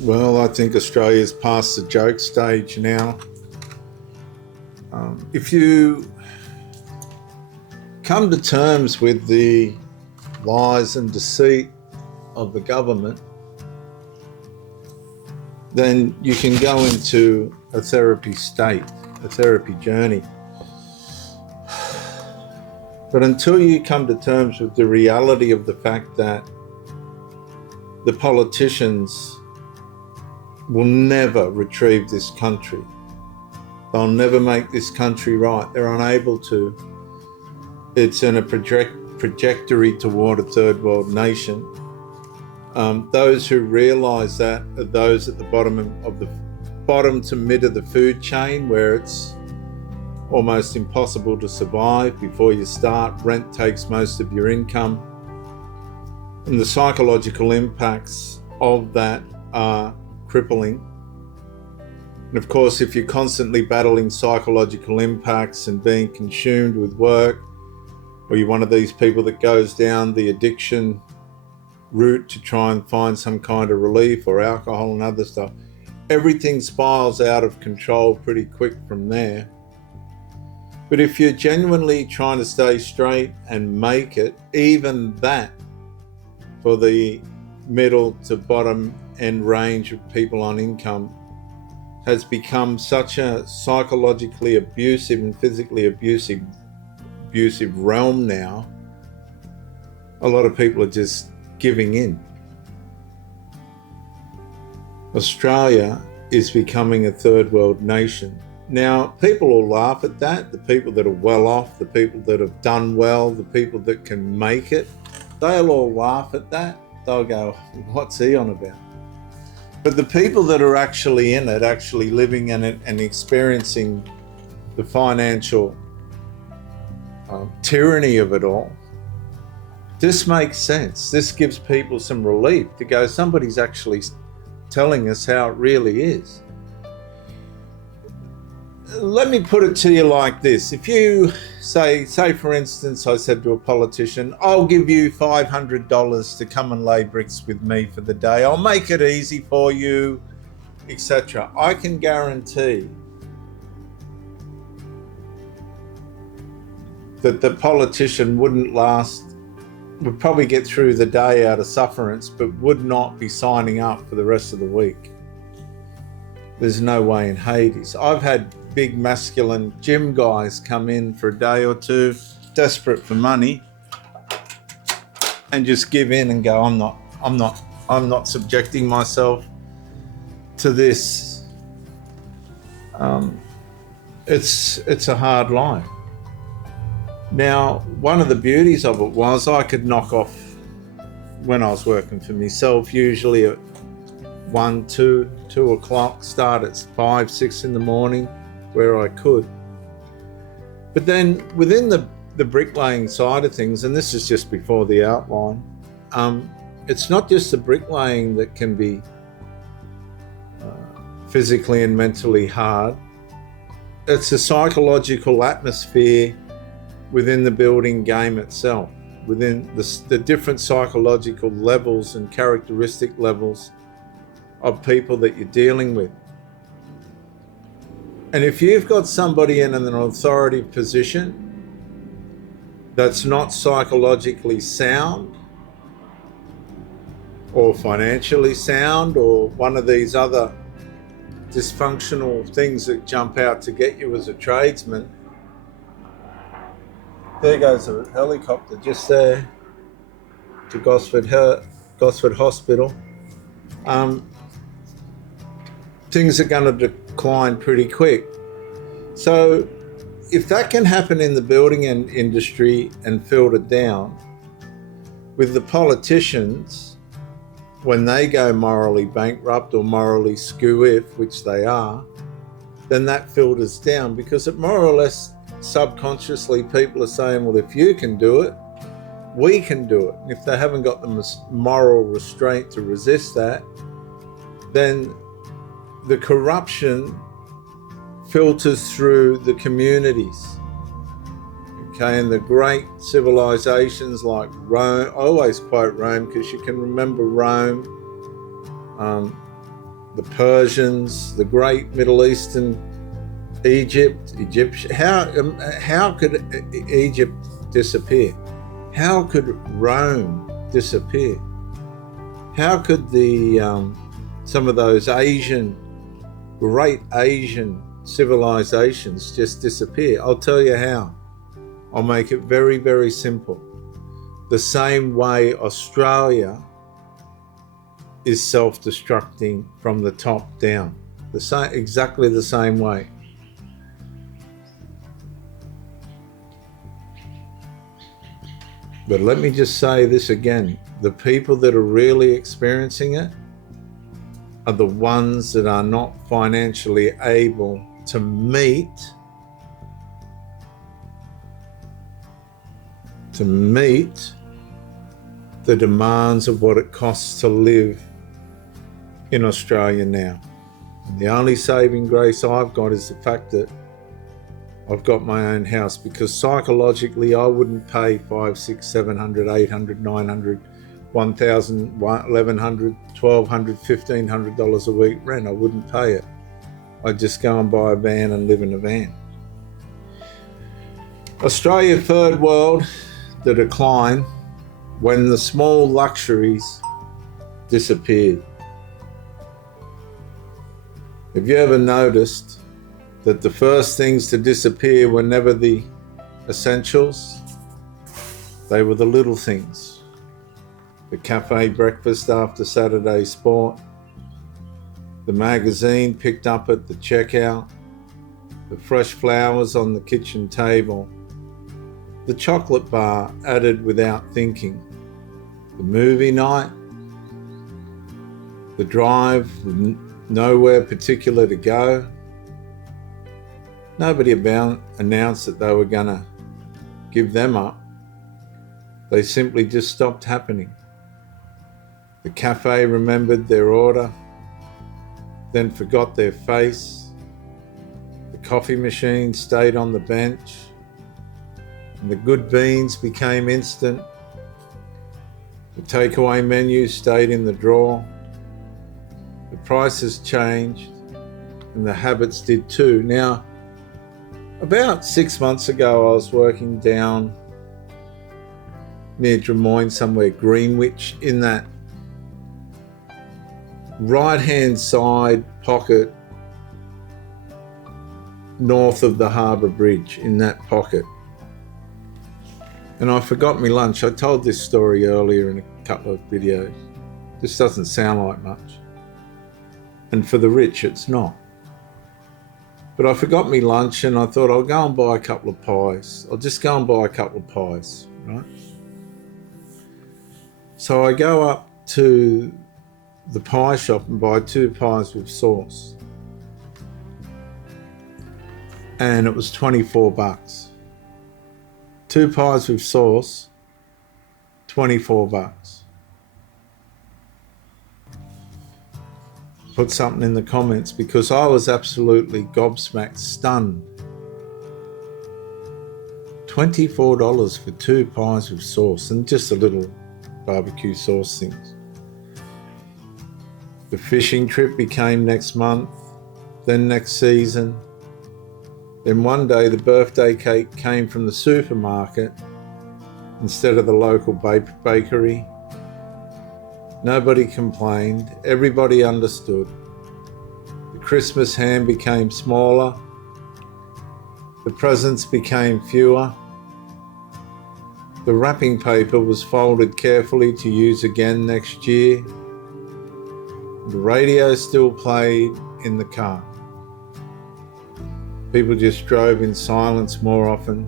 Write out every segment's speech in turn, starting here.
Well, I think Australia's past the joke stage now. If you come to terms with the lies and deceit of the government, then you can go into a therapy state, a therapy journey. But until you come to terms with the reality of the fact that the politicians will never retrieve this country, they'll never make this country right, they're unable to. It's in a trajectory toward a third world nation. Those who realise that are those at the bottom to mid of the food chain, where it's almost impossible to survive before you start. Rent takes most of your income, and the psychological impacts of that are crippling. And of course, if you're constantly battling psychological impacts and being consumed with work, or you're one of these people that goes down the addiction route to try and find some kind of relief, or alcohol and other stuff, everything spirals out of control pretty quick from there. But if you're genuinely trying to stay straight and make it, even that, for the middle to bottom end range of people on income, has become such a psychologically abusive and physically abusive realm now. A lot of people are just giving in. Australia is becoming a third world nation. Now, people will laugh at that. The people that are well off, the people that have done well, the people that can make it, they'll all laugh at that. They'll go, what's he on about? But the people that are actually in it, actually living in it and experiencing the financial tyranny of it all, this makes sense. This gives people some relief to go, somebody's actually telling us how it really is. Let me put it to you like this. If you say for instance, I said to a politician, I'll give you $500 to come and lay bricks with me for the day. I'll make it easy for you, etc. I can guarantee that the politician would probably get through the day out of sufferance, but would not be signing up for the rest of the week. There's no way in Hades. I've had big masculine gym guys come in for a day or two, desperate for money, and just give in and go, I'm not subjecting myself to this. It's a hard life. Now, one of the beauties of it was I could knock off, when I was working for myself, usually at 1, 2 o'clock, start at 5, 6 in the morning, where I could. But then within the bricklaying side of things, and this is just before the outline, it's not just the bricklaying that can be physically and mentally hard. It's the psychological atmosphere within the building game itself, within the different psychological levels and characteristic levels of people that you're dealing with. And if you've got somebody in an authoritative position that's not psychologically sound or financially sound, or one of these other dysfunctional things that jump out to get you as a tradesman, there goes a helicopter just there to Gosford Hospital. Things are going to decline pretty quick. So if that can happen in the building industry and filter down, with the politicians, when they go morally bankrupt or morally skew-if, which they are, then that filters down, because it more or less subconsciously people are saying, well, if you can do it, we can do it. And if they haven't got the moral restraint to resist that, then the corruption filters through the communities. Okay, and the great civilizations like Rome, I always quote Rome because you can remember Rome the Persians, the great Middle Eastern, Egyptian. How could Egypt disappear? How could Rome disappear? How could some of those great Asian civilizations just disappear? I'll tell you how. I'll make it very, very simple. The same way Australia is self-destructing from the top down. Exactly the same way. But let me just say this again. The people that are really experiencing it are the ones that are not financially able to meet the demands of what it costs to live in Australia now. And the only saving grace I've got is the fact that I've got my own house, because psychologically I wouldn't pay $500, $600, $700, $800, $900, $1,000, $1,100, $1,200, $1,500 a week rent. I wouldn't pay it. I'd just go and buy a van and live in a van. Australia, third world, the decline when the small luxuries disappeared. Have you ever noticed that the first things to disappear were never the essentials? They were the little things. The cafe breakfast after Saturday sport, the magazine picked up at the checkout, the fresh flowers on the kitchen table, the chocolate bar added without thinking, the movie night, the drive with nowhere particular to go. Nobody announced that they were going to give them up. They simply just stopped happening. The cafe remembered their order, then forgot their face. The coffee machine stayed on the bench, and the good beans became instant. The takeaway menu stayed in the drawer. The prices changed, and the habits did too. Now, about 6 months ago, I was working down near Drummoyne somewhere, Greenwich, in that right-hand side pocket north of the Harbour Bridge, in that pocket. And I forgot my lunch. I told this story earlier in a couple of videos. This doesn't sound like much. And for the rich, it's not. But I forgot my lunch and I thought I'll go and buy a couple of pies. I'll just go and buy a couple of pies, right? So I go up to the pie shop and buy 2 pies with sauce. And it was $24. 2 pies with sauce, $24. Put something in the comments, because I was absolutely gobsmacked, stunned. $24 for 2 pies with sauce and just a little barbecue sauce things. The fishing trip became next month, then next season. Then one day the birthday cake came from the supermarket instead of the local bakery. Nobody complained, everybody understood. The Christmas ham became smaller, the presents became fewer, the wrapping paper was folded carefully to use again next year, the radio still played in the car. People just drove in silence more often.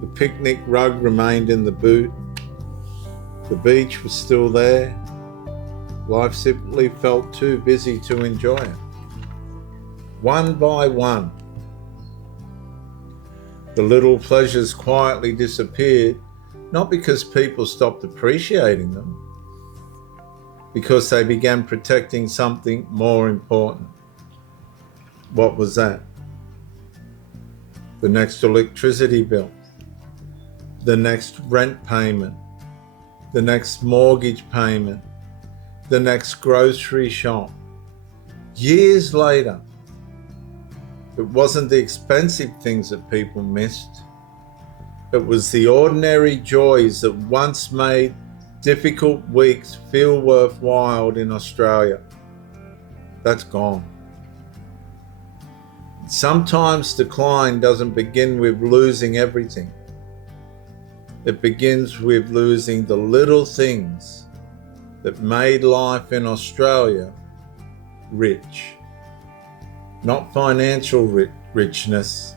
The picnic rug remained in the boot. The beach was still there. Life simply felt too busy to enjoy it. One by one, the little pleasures quietly disappeared, not because people stopped appreciating them, because they began protecting something more important. What was that? The next electricity bill, the next rent payment, the next mortgage payment, the next grocery shop, Years later, it wasn't the expensive things that people missed. It was the ordinary joys that once made difficult weeks feel worthwhile in Australia. That's gone. Sometimes decline doesn't begin with losing everything. It begins with losing the little things that made life in Australia rich. Not financial richness,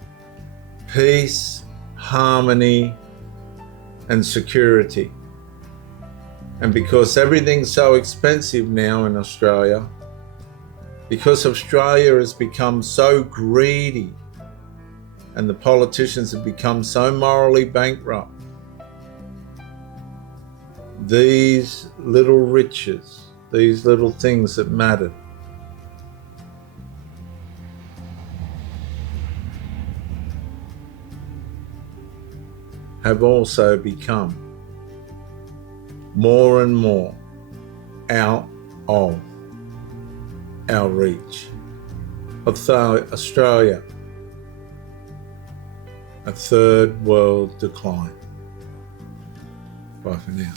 peace, harmony, and security. And because everything's so expensive now in Australia, because Australia has become so greedy and the politicians have become so morally bankrupt, these little riches, these little things that mattered, have also become more and more out of our reach. Australia, a third world decline. Bye for now.